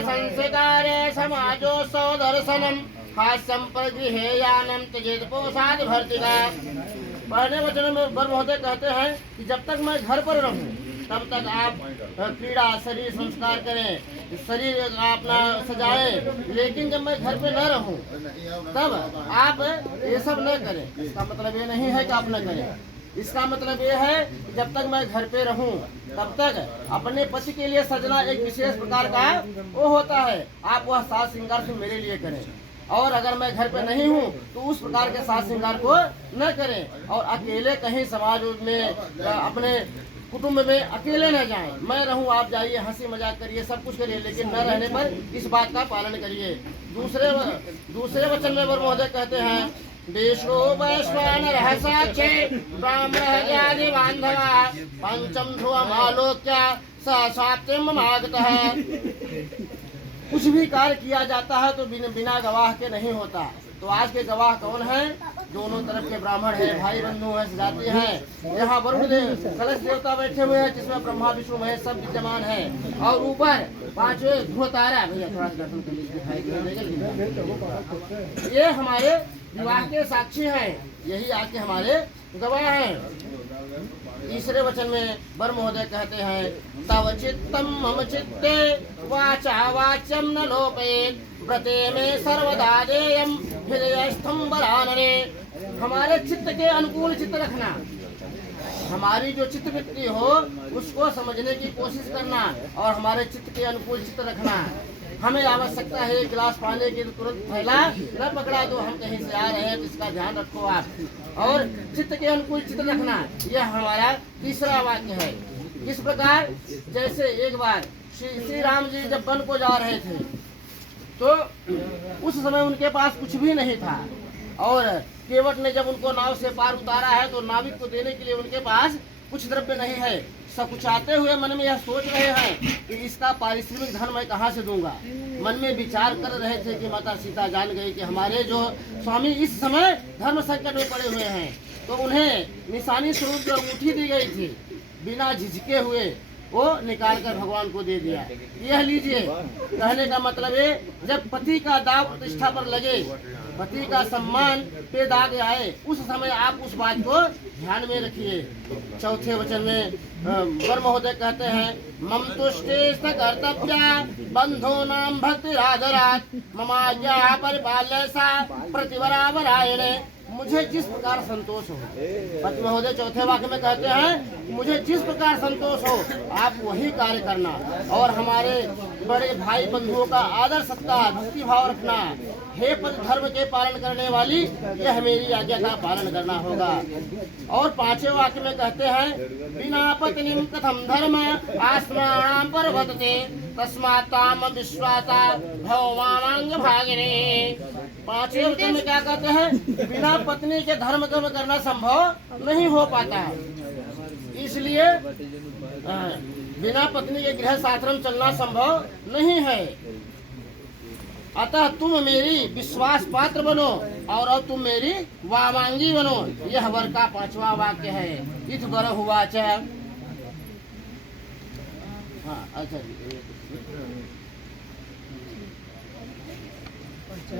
संस्कारे समाजोत्सव दर्शनम हास्यम प्रगृहेयानम त्यजेत पोषाद भर्तिका। पहले वचन में वर महोदय कहते हैं कि जब तक मैं घर पर रहूं तब तक आप क्रीड़ा शरीर संस्कार करें, शरीर अपना सजाएं, लेकिन जब मैं घर पे न रहूं तब आप ये सब न करें। इसका मतलब ये नहीं है कि आप न करें, इसका मतलब ये है कि जब तक मैं घर पे रहूं तब तक अपने पति के लिए सजना एक विशेष प्रकार का वो होता है, आप वह साज श्रृंगार से मेरे लिए करें। और अगर मैं घर पे नहीं हूँ तो उस प्रकार के साज श्रृंगार को न करें, और अकेले कहीं समाज में अपने कुटुंब में अकेले न जाएं। मैं रहूं, आप जाइए, हंसी मजाक करिए, सब कुछ करिए, लेकिन न रहने पर इस बात का पालन करिए। दूसरे वचन में वर महोदय कहते हैं देशो वैश्वानरः साक्षे ब्राह्मणः आदि बान्धवा पंचम ध्रुवम् आलोक्य स स्वाप्तिम् आगतः। कुछ भी कार्य किया जाता है तो बिना गवाह के नहीं होता। तो आज के गवाह कौन है? दोनों तरफ के ब्राह्मण हैं, भाई बंधु हैं, जाति हैं। यहाँ वरुण देव कलश देवता बैठे हुए हैं जिसमें ब्रह्मा विष्णु महेश सब विद्यमान हैं, और ऊपर पांचवें ध्रुव तारा, भैया थोड़ा दर्शन कर लीजिए, दिखाई देगा। ये हमारे विवाह के साक्षी हैं, यही आज के हमारे गवाह हैं। तीसरे वचन में वर महोदय कहते हैं तव चित्तम मम चित्ते वाचा वाच्यम न लोपेत व्रते में सर्वदा देयम हृदयस्थम वरानने। हमारे चित्त के अनुकूल चित्त रखना, हमारी जो चित्त वृत्ति हो उसको समझने की कोशिश करना, और हमारे चित्त के अनुकूल चित्त रखना। हमें आवश्यकता है एक गिलास पानी की, तुरंत फैला न पकड़ा दो, हम कहीं से आ रहे हैं तो इसका ध्यान रखो आप, और चित्त के अनुकूल चित्त रखना। यह हमारा तीसरा वाक्य है। इस प्रकार जैसे एक बार श्री राम जी जब वन को जा रहे थे तो उस समय उनके पास कुछ भी नहीं था, और केवट ने जब उनको नाव से पार उतारा है तो नाविक को देने के लिए उनके पास कुछ द्रव्य नहीं है। सकुचाते हुए मन में यह सोच रहे हैं कि इसका पारिश्रमिक धन मैं कहाँ से दूंगा। मन में विचार कर रहे थे कि माता सीता जान गई कि हमारे जो स्वामी इस समय धर्म संकट में पड़े हुए हैं, तो उन्हें निशानी स्वरूप जो अंगूठी दी गई थी बिना झिझके हुए वो निकाल कर भगवान को दे दिया। यह लीजिए, कहने का मतलब है जब पति का दाव प्रतिष्ठा पर लगे, पति का सम्मान पे दाग आए, उस समय आप उस बात को ध्यान में रखिए। चौथे वचन में वर महोदय कहते हैं मम तुष्टेस्त कर्तव्या बंधूनां भक्तिरादरात् ममाज्ञा परिपाल्य सा प्रतिवरावरायणे। मुझे जिस प्रकार संतोष हो, पति महोदय चौथे वाक्य में कहते हैं मुझे जिस प्रकार संतोष हो आप वही कार्य करना, और हमारे बड़े भाई बंधुओं का आदर सत्कार भक्ति भाव रखना। हे पद धर्म के पालन करने वाली, यह मेरी आज्ञा का पालन करना होगा। और पांचवें वाक्य में कहते हैं बिना पत्नीम कथम धर्म आस्माणाम पर्वतते तस्मात् ताम विश्वासा भवमानांग भागिनी। पांचवें वचन में क्या कहते हैं? बिना पत्नी के धर्म कर्म करना संभव नहीं हो पाता, इसलिए बिना पत्नी के गृह आश्रम चलना संभव नहीं है। अतः तुम मेरी विश्वास पात्र बनो और अब तुम मेरी वामांगी बनो। यह वर का पांचवा वाक्य है। इस वर हुआ अच्छा जी।